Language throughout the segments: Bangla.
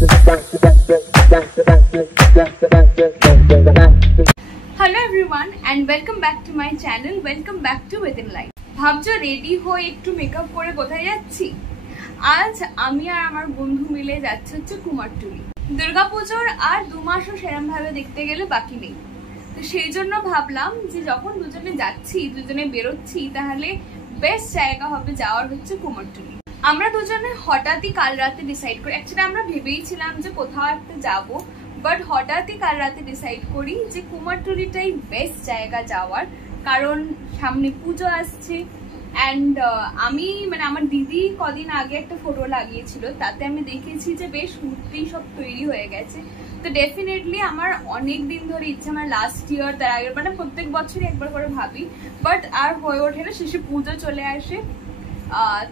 Hello everyone and welcome back to my channel. Welcome back to Within Life. ভাবছো রেডি হয়ে একটু মেকআপ করে কোথায় যাচ্ছি? আজ আমি আর আমার বন্ধু মিলে যাচ্ছি হচ্ছে কুমারটুলি। দুর্গাপুজোর আর 2 মাসও সেরকম ভাবে দেখতে গেলে বাকি নেই। তো সেই জন্য ভাবলাম যে যখন দুজনে যাচ্ছি, দুজনে বেরোচ্ছি, তাহলে বেস্ট জায়গা হবে যাওয়ার হচ্ছে কুমারটুলি। আমরা দুজনে হঠাৎই কাল রাতে ডিসাইড করি, অ্যাকচুয়ালি আমরা ভেবেইছিলাম যে কোথাও একটা যাবো, বাট হঠাৎই কাল রাতে ডিসাইড করি যে কুমারটুলিটাই বেস্ট জায়গা যাওয়ার, কারণ সামনে পুজো আসছে। অ্যান্ড আমি মানে আমার দিদি কদিন আগে একটা ফটো লাগিয়েছিল, তাতে আমি দেখেছি যে বেশ মূর্তি সব তৈরি হয়ে গেছে। তো ডেফিনেটলি আমার অনেক দিন ধরে ইচ্ছা, আমার লাস্ট ইয়ার তার আগের মানে প্রত্যেক বছরই একবার করে ভাবি, বাট আর হয়ে ওঠে না, শেষে পুজো চলে আসে।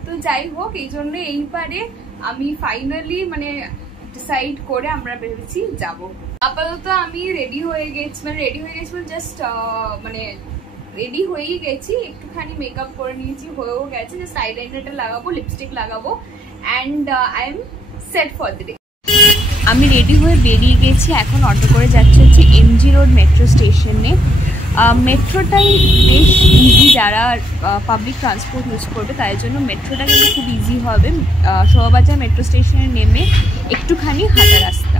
তো যাই হোক, এই জন্য এইবারে আমি ফাইনালি মানে ডিসাইড করে আমরা ভেবেছি যাব। আপাতত আমি রেডি হয়ে গেছি, জাস্ট মানে রেডি হয়েই গেছি, একটুখানি মেকআপ করে নিয়েছি, হয়েও গেছে, জাস্ট আইলাইনারটা লাগাবো, লিপস্টিক লাগাবো, and I am set for the day. আমি রেডি হয়ে বেরিয়ে গেছি, এখন অটো করে যাচ্ছি হচ্ছে এমজি রোড মেট্রো স্টেশনে। মেট্রোটাই বেশ ইজি, যারা পাবলিক ট্রান্সপোর্ট ইউজ করবে তাদের জন্য মেট্রোটা কিন্তু খুব ইজি হবে। শোভাবাজার মেট্রো স্টেশনে নেমে একটুখানি হাঁটা রাস্তা।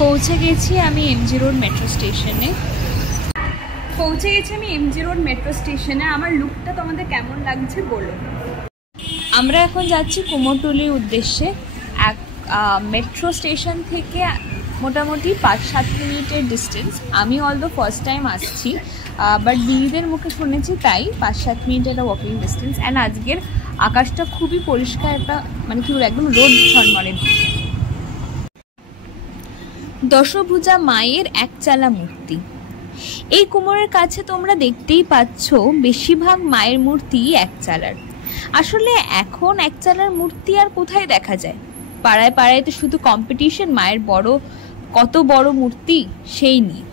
পৌঁছে গেছি আমি এমজি রোড মেট্রো স্টেশনে। আমার লুকটা তোমাদের কেমন লাগছে বলো। আমরা এখন যাচ্ছি কুমোরটুলির উদ্দেশ্যে। মেট্রো স্টেশন থেকে মোটামুটি 5-7 মিনিটের ডিস্টেন্স। আমি অলদো ফার্স্ট টাইম আসছি, বাট দিদিদের মুখে শুনেছি তাই 5-7 মিনিটের একটা ওয়াকিং ডিস্টেন্স। অ্যান্ড আজকের আকাশটা খুবই পরিষ্কার, একটা মানে কি বলবো, একদম রোদ ঝলমলে। দশভুজা মায়ের একচালা মূর্তি। এই কুমোরের কাছে তোমরা দেখতেই পাচ্ছ বেশিরভাগ মায়ের মূর্তি একচালার। আসলে এখন একচালার মূর্তি আর কোথায় দেখা যায়? পাড়ায় পাড়ায় তো শুধু কম্পিটিশন মায়ের কত বড় মূর্তি সেই নিয়ে।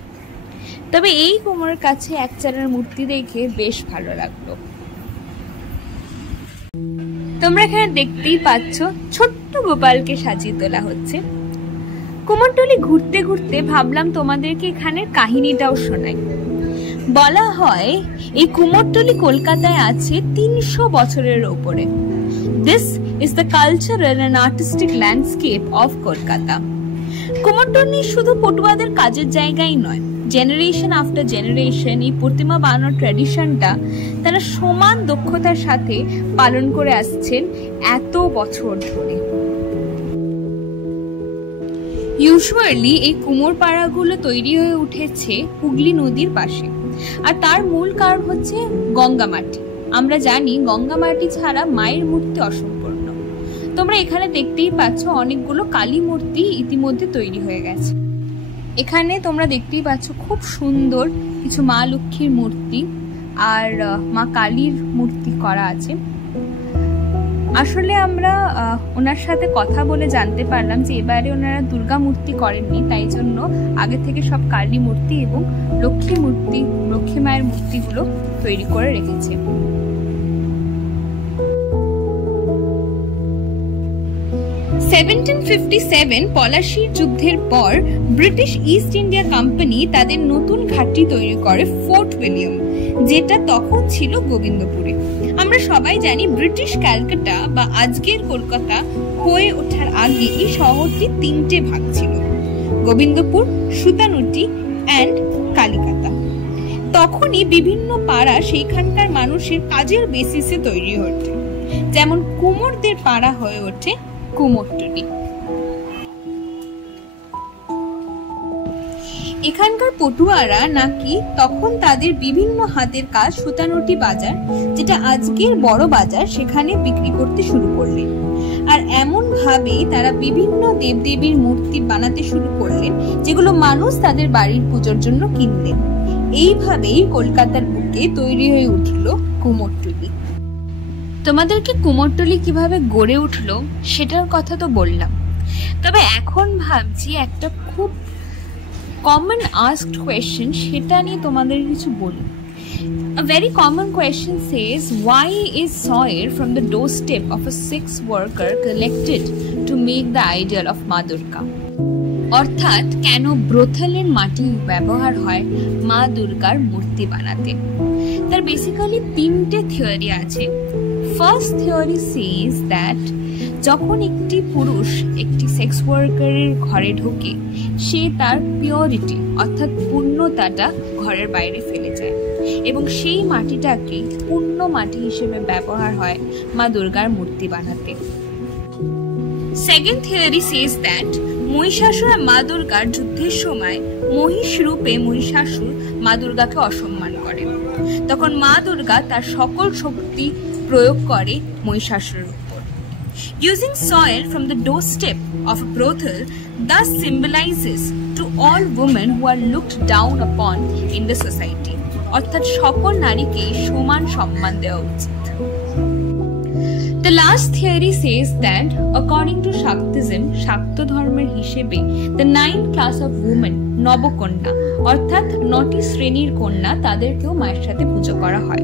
তবে এই কুমোরের কাছে একচালার মূর্তি দেখে বেশ ভালো লাগলো। তোমরা এখানে দেখতেই পাচ্ছ ছোট্ট গোপালকে সাজিয়ে তোলা হচ্ছে। কুমোরটুলি ঘুরতে ঘুরতে ভাবলাম তোমাদেরকে এখানে কাহিনীটাও শোনাই। বলা হয় এই কুমোরটুলি কলকাতায় আছে 300 বছরের উপরে। This is the cultural and artistic landscape of Kolkata. Kumortuli শুধু পটুয়াদের কাজের জায়গাই নয়, জেনারেশন আফটার জেনারেশন এই প্রতিমা বানানোর ট্র্যাডিশনটা তারা সমান দক্ষতার সাথে পালন করে আসছেন এত বছর ধরে। ইউজুয়ালি এই কুমোর পাড়াগুলো তৈরি হয়ে উঠেছে হুগলি নদীর পাশে, আর তার মূল কারণ হচ্ছে গঙ্গা মাটি। আমরা জানি গঙ্গা মাটি ছাড়া মায়ের মূর্তি অসম্পূর্ণ। তোমরা এখানে দেখতেই পাচ্ছ অনেকগুলো কালী মূর্তি ইতিমধ্যে তৈরি হয়ে গেছে। এখানে তোমরা দেখতেই পাচ্ছ খুব সুন্দর কিছু মা লক্ষ্মীর মূর্তি আর মা কালীর মূর্তি করা আছে। আসলে আমরা ওনার সাথে কথা বলে জানতে পারলাম যে এবারে ওনারা দুর্গা মূর্তি করেননি, তাই জন্য আগে থেকে সব কালী মূর্তি এবং লক্ষ্মী মায়ের মূর্তিগুলো তৈরি করে রেখেছে। পলাশীর যুদ্ধের পর ব্রিটিশ ইস্ট ইন্ডিয়া কোম্পানি তাদের নতুন ঘাঁটি তৈরি করে ফোর্ট উইলিয়াম, যেটা তখন ছিল গোবিন্দপুরে। আমরা সবাই জানি ব্রিটিশ ক্যালকাটা বা আজকের কলকাতা হয়ে ওঠার আগে এই শহরটি 3টে ভাগ ছিল, গোবিন্দপুর, সুতানুটি অ্যান্ড কালিকাতা। তখনই বিভিন্ন পাড়া সেইখানকার মানুষের কাজের বেসিসে তৈরি ওঠে, যেমন কুমোরদের পাড়া হয়ে ওঠে কুমোরটুলি। এখানকার পটুয়ারা নাকি তখন তাদের বিভিন্ন হাতের কাজ সুতানুটি বাজার, যেটা আজকের বড় বাজার, সেখানে বিক্রি করতে শুরু করলেন। আর এমন ভাবে তারা বিভিন্ন দেবদেবীর মূর্তি বানাতে শুরু করলেন, যেগুলো মানুষ তাদের বাড়ির পুজোর জন্য কিনলেন। এইভাবেই কলকাতার বুকে তৈরি হয়ে উঠল কুমোরটুলি। তোমাদেরকে কুমোরটুলি কিভাবে গড়ে উঠলো সেটার কথা তো বললাম, তবে এখন ভাবছি একটা খুব কমন আস্কড কোয়েশ্চেন, সেটা নিয়ে তোমাদের কিছু বলি। A very common question says, why is soil from the doorstep of a sex worker collected to make the ideal of মা দুর্গা। অর্থাৎ কেন ব্রোথেলের মাটি ব্যবহার হয় মা দুর্গার মূর্তি বানাতে। তার বেসিক্যালি তিনটে থিওরি আছে। ফার্স্ট থিওরি সেজ দ্যাট যখন একটি পুরুষ একটি সেক্স ওয়ার্কারের ঘরে ঢোকে, সে তার পিওরিটি অর্থাৎ পূর্ণতাটা ঘরের বাইরে ফেলে যায় এবং সেই মাটিটাকে পূর্ণ মাটি হিসেবে ব্যবহার হয় মা দুর্গার মূর্তি বানাতে। Second theory says that Mahishasur আর মা দুর্গার যুদ্ধের সময় মহিষ রূপে মহিষাসুর মা দুর্গাকে অসম্মান করে। তখন মা দুর্গা তার সকল শক্তি প্রয়োগ করে মহিষাসুরের উপর। Using soil from the doorstep of a brothel thus symbolizes to all women who are looked down upon in the society. অর্থাৎ সকল নারীকে সমান সম্মান দেওয়া উচিত। The last theory says that according to Shaktism, শাক্ত ধর্মের হিসেবে the 9 class of women, নবকন্যা অর্থাৎ 9টি শ্রেণীর কন্যা, তাদেরকেও মায়ের সাথে পুজো করা হয়।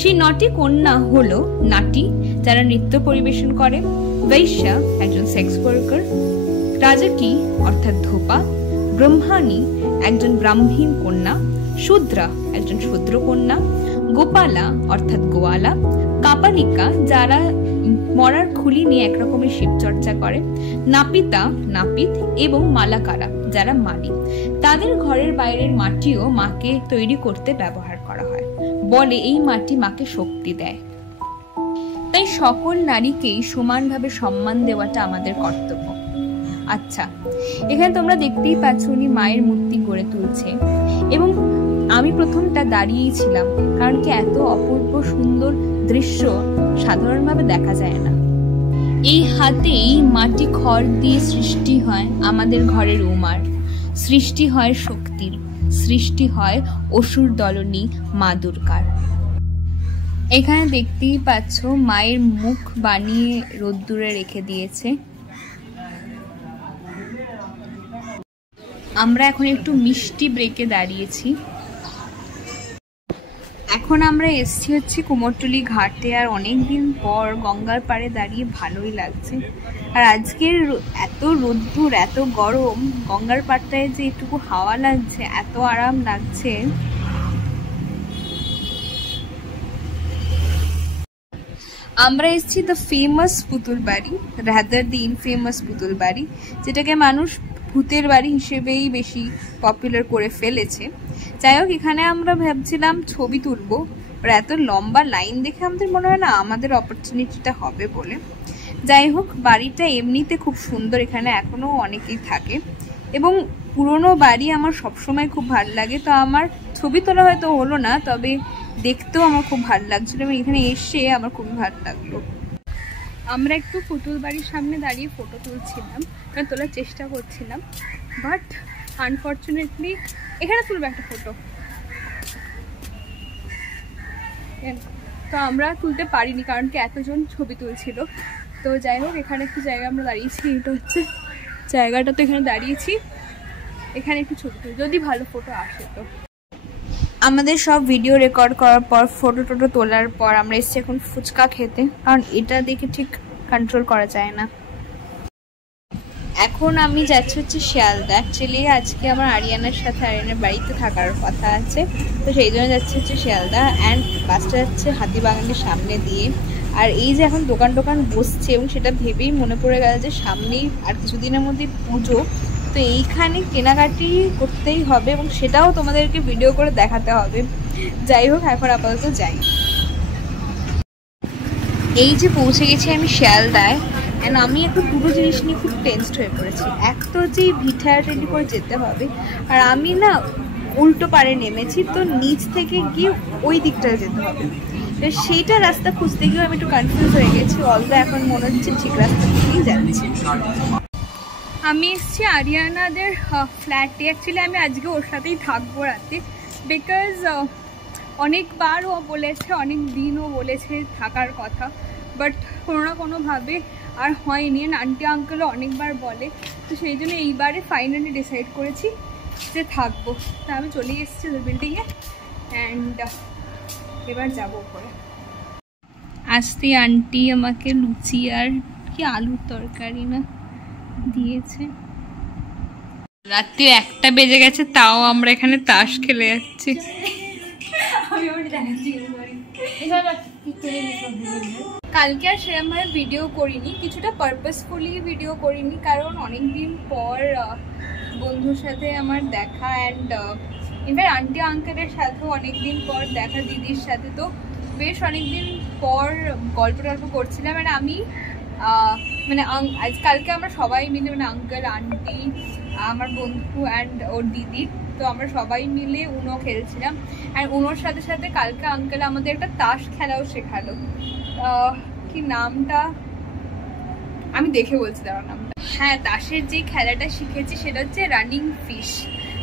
সেই 9টি কন্যা হলো নাটি, যারা নৃত্য পরিবেশন করে, বৈশ্যা একজন সেক্স ওয়ার্কার, রাজকি অর্থাৎ ধোপা, ব্রহ্মাণী একজন ব্রাহ্মীণ কন্যা, শূদ্রা একজন শূদ্র কন্যা, গোপালা অর্থাৎ গোয়ালা, কাপালিকা যারা মরার খুলি নিয়ে একরকমের শিবচর্চা করে, নাপিতা নাপিত এবং মালাকারা যারা মালি। তাদের ঘরের বাইরের মাটিও মাকে তৈরি করতে ব্যবহার করা হয়, বলে এই মাটি মাকে শক্তি দেয়। তাই সকল নারীকেই সমানভাবে সম্মান দেওয়াটা আমাদের কর্তব্য। আচ্ছা, এখানে তোমরা দেখতেই পাচ্ছ উনি মায়ের মূর্তি গড়ে তুলছে এবং আমি প্রথমটা দাঁড়িয়েই ছিলাম, কারণ কি এত অপূর্ব সুন্দর দৃশ্য সাধারণভাবে দেখা যায় না। এই হাতেই মাটি খড় দিয়ে সৃষ্টি হয় আমাদের ঘরের উমার, সৃষ্টি হয় শক্তির, সৃষ্টি হয় অসুর দলনী মা দুর্গার। এখানে দেখতেই পাচ্ছ মায়ের মুখ বানিয়ে রোদ্দুরে রেখে দিয়েছে। আমরা এখন একটু মিষ্টি ব্রেকে দাঁড়িয়েছি। এখন আমরা এসছি হচ্ছে কুমোরটুলি ঘাটে, আর অনেকদিন পর গঙ্গার পাড়ে দাঁড়িয়ে ভালোই লাগছে। আর আজকের এত রোদ্দুর, এত গরম, গঙ্গার পাড়টায় যে একটুকু হাওয়া লাগছে, এত আরাম লাগছে। আমরা এসছি দ্য ফেমাস পুতুল বাড়ি, রাদার দি ইনফেমাস পুতুল বাড়ি, যেটাকে মানুষ ভূতের বাড়ি হিসেবেই বেশি পপুলার করে ফেলেছে। যাই হোক, এখানে আমরা ভাবছিলাম ছবি তুলবো, আর এত লম্বা লাইন দেখে আমাদের মনে হয় না আমাদের অপরচুনিটিটা হবে বলে। যাই হোক, বাড়িটা এমনিতে খুব সুন্দর, এখানে এখনো অনেকেই থাকে এবং পুরনো বাড়ি আমার সবসময় খুব ভালো লাগে। তো আমার ছবি তোলা হয়তো হলো না, তবে দেখতেও আমার খুব ভালো লাগছিল এবং এখানে এসে আমার খুবই ভালো লাগলো। আমরা একটু পুতুল বাড়ির সামনে দাঁড়িয়ে ফটো তুলছিলাম, মানে তোলার চেষ্টা করছিলাম, বাট আনফর্চুনেটলি এখানে তুলবে একটা ফটো, তো আমরা তুলতে পারিনি কারণ কি এতজন ছবি তুলছিল। তো যাই হোক, এখানে একটু জায়গা আমরা দাঁড়িয়েছি, এটা হচ্ছে জায়গাটা, তো এখানে দাঁড়িয়েছি, এখানে একটু ছবি তুলি, যদি ভালো ফটো আসে। তো আমাদের সব ভিডিও রেকর্ড করার পর, ফটো টোটো তোলার পর আমরা এসেছি এখন ফুচকা খেতে, কারণ এটা দেখে ঠিক কন্ট্রোল করা যায় না। এখন আমি যাচ্ছি হচ্ছে শিয়ালদা। অ্যাকচুয়ালি আজকে আমার আরিয়ানার সাথে আরিয়ানার বাড়িতে থাকার কথা আছে, তো সেই জন্য যাচ্ছি হচ্ছে শিয়ালদা। অ্যান্ড বাসটা যাচ্ছে হাতিবাগানের সামনে দিয়ে। আর এই যে এখন দোকান টোকান বসছে, এবং সেটা ভেবেই মনে পড়ে গেল যে সামনেই আর কিছুদিনের মধ্যে পুজো, তো এইখানে কেনাকাটি করতেই হবে এবং সেটাও তোমাদেরকে ভিডিও করে দেখাতে হবে। যাই হোক, এখন আপাতত যাই। এই যে পৌঁছে গেছি আমি শিয়ালদায়, অ্যান্ড আমি একটু দুটো জিনিস নিয়ে খুব টেনসড হয়ে পড়েছি। এক তো হচ্ছে এই ভিটারেলি করে যেতে হবে, আর আমি না উল্টো পাড়ে নেমেছি, তো নিচ থেকে গিয়ে ওই দিকটায় যেতে হবে। সেইটা রাস্তা খুঁজতে গিয়েও আমি একটু কনফিউজ হয়ে গেছি, অলদো এখন মনে হচ্ছে ঠিক রাস্তা থেকেই যাচ্ছি। আমি এসেছি আরিয়ানাদের ফ্ল্যাটে। অ্যাকচুয়ালি আমি আজকে ওর সাথেই থাকবো রাতে, বিকজ অনেকবার ও বলেছে, অনেক দিনও বলেছে থাকার কথা, বাট কোনো না কোনোভাবে আর হয়নি। আন্টি আঙ্কেলও অনেকবার বলে, তো সেই জন্য এইবারে ফাইনালি ডিসাইড করেছি যে থাকবো। তা আমি চলে এসেছি ওদের বিল্ডিংয়ে, অ্যান্ড এবার যাবো ওপরে। আসতে আন্টি আমাকে লুচি আর কি আলুর তরকারি না দিয়েছে। রাত্রি 1টা বেজে গেছে, তাও আমরা এখানে তাস খেলে যাচ্ছি। কালকে আর সেরকম ভাবে ভিডিও করিনি, কিছুটা পারপাসফুলি ভিডিও করিনি, কারণ অনেকদিন পর বন্ধুর সাথে আমার দেখা, অ্যান্ড ইনফ্যাক্ট আন্টি আঙ্কেলের সাথেও অনেকদিন পর দেখা, দিদির সাথে। তো বেশ অনেকদিন পর গল্প টল্প করছিলাম, অ্যান্ড আমি মানে আজকালকে আমরা সবাই মিলে, মানে আঙ্কেল, আন্টি, আমার বন্ধু অ্যান্ড ওর দিদি, তো আমরা সবাই মিলে উনো খেলছিলাম। আর উনোর সাথে সাথে কালকে আঙ্কেল আমাদের একটা তাস খেলাও শেখালো। কি নামটা আমি দেখে বলছি, তার নামটা। হ্যাঁ, তাসের যে খেলাটা শিখেছি সেটা হচ্ছে রানিং ফিশ।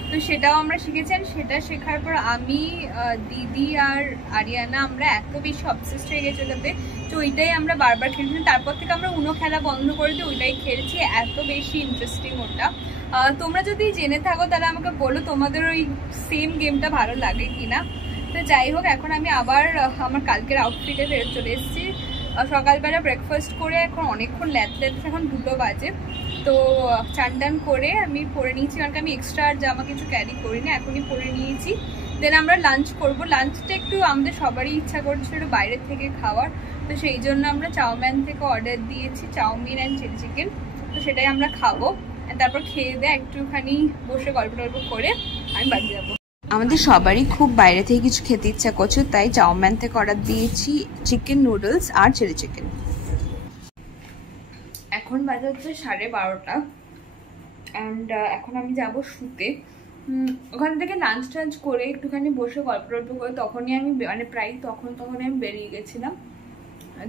তো সেটাও আমরা শিখেছি। আর সেটা শেখার পর আমি, দিদি আর আরিয়ানা আমরা এত বেশি অবসেসড হয়ে গেছি ওটাতে, তো ওইটাই আমরা বারবার খেলছি। তারপর থেকে আমরা উনো খেলা বন্ধ করে দিয়ে ওইটাই খেলছি, এত বেশি ইন্টারেস্টিং ওটা। তোমরা যদি জেনে থাকো তাহলে আমাকে বলো তোমাদের ওই সেম গেমটা ভালো লাগে কিনা। তো যাই হোক, এখন আমি আবার আমার কালকের আউটফিটে ফেরত চলে এসেছি। সকালবেলা ব্রেকফাস্ট করে এখন অনেকক্ষণ ল্যাতে এখন 2টো বাজে। তো চান টান করে আমি পরে নিয়েছি, কারণ আমি এক্সট্রা আর জামা কিছু ক্যারি করি না, এখনই পরে নিয়েছি। দেন আমরা লাঞ্চ করব। লাঞ্চটা একটু আমাদের সবারই ইচ্ছা করছিল বাইরের থেকে খাওয়ার, তো সেই জন্য আমরা চাউমিন থেকে অর্ডার দিয়েছি, চাউমিন অ্যান্ড চিলি চিকেন। তো সেটাই আমরা খাবো, তারপর খেয়ে দিয়ে একটুখানি বসে গল্প টল্প করে আমি বাড়ি যাবো। আমাদের সবারই খুব বাইরে থেকে কিছু খেতে ইচ্ছা করছে, তাই চাউমিন থেকে অর্ডার দিয়েছি চিকেন নুডলস আর চিলি চিকেন। এখন বাজে হচ্ছে 12:30, অ্যান্ড এখন আমি যাব শুতে। ওখান থেকে লাঞ্চ টাঞ্চ করে একটুখানি বসে গল্প টল্প করে তখনই আমি, মানে প্রায় তখনই আমি বেরিয়ে গেছিলাম।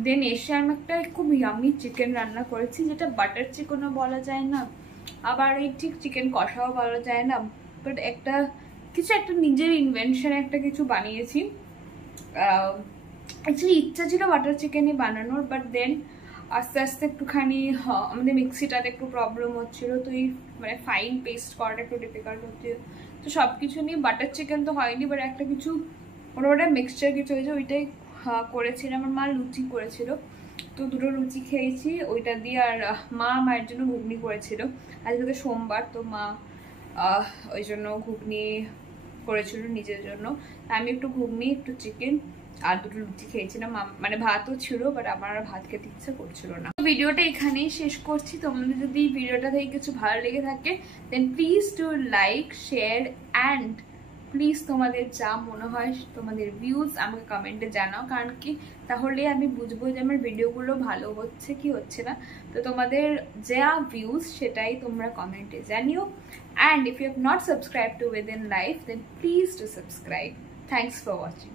দেন এসে আমি একটা খুব ইয়ামি চিকেন রান্না করেছি, যেটা বাটার চিকেনও বলা যায় না, আবার এই ঠিক চিকেন কষাও বলা যায় না, বাট একটা নিজের ইনভেনশন একটা কিছু বানিয়েছি। অ্যাকচুয়ালি ইচ্ছা ছিল বাটার চিকেনই বানানোর, বাট দেন আস্তে আস্তে একটুখানি আমাদের মিক্সিটাতে একটু প্রবলেম হচ্ছিলো, তো এই মানে ফাইন পেস্ট করাটা একটু ডিফিকাল্ট হচ্ছে। তো সব কিছু নিয়ে বাটার চিকেন তো হয়নি, বাট একটা কিছু ওটা মিক্সচার কিছু হয়েছে, ওইটাই করেছিল। আমার মা লুচি করেছিল, তো 2টো লুচি খেয়েছি ওইটা দিয়ে। আর মা মায়ের জন্য ঘুগনি করেছিল, আজকে তো সোমবার, তো মা ওই জন্য ঘুগনি করেছিল নিজের জন্য। আমি একটু ঘুগনি, একটু চিকেন আর 2টো লুচি খেয়েছিলাম, মানে ভাতও ছিল, বাট আমার আর ভাত খেতে ইচ্ছা করছিল না। ভিডিওটা এখানেই শেষ করছি। তোমাদের যদি ভিডিওটা থেকে কিছু ভালো লেগে থাকে, then please do like, share, and please তোমাদের যা মনে হয়, তোমাদের ভিউজ আমাকে কমেন্টে জানাও, কারণ কি তাহলে আমি বুঝবো যে আমার ভিডিওগুলো ভালো হচ্ছে কি হচ্ছে না। তো তোমাদের যা ভিউজ সেটাই তোমরা কমেন্টে জানিও। And if you have not subscribed to Within Life, then please do subscribe. Thanks for watching.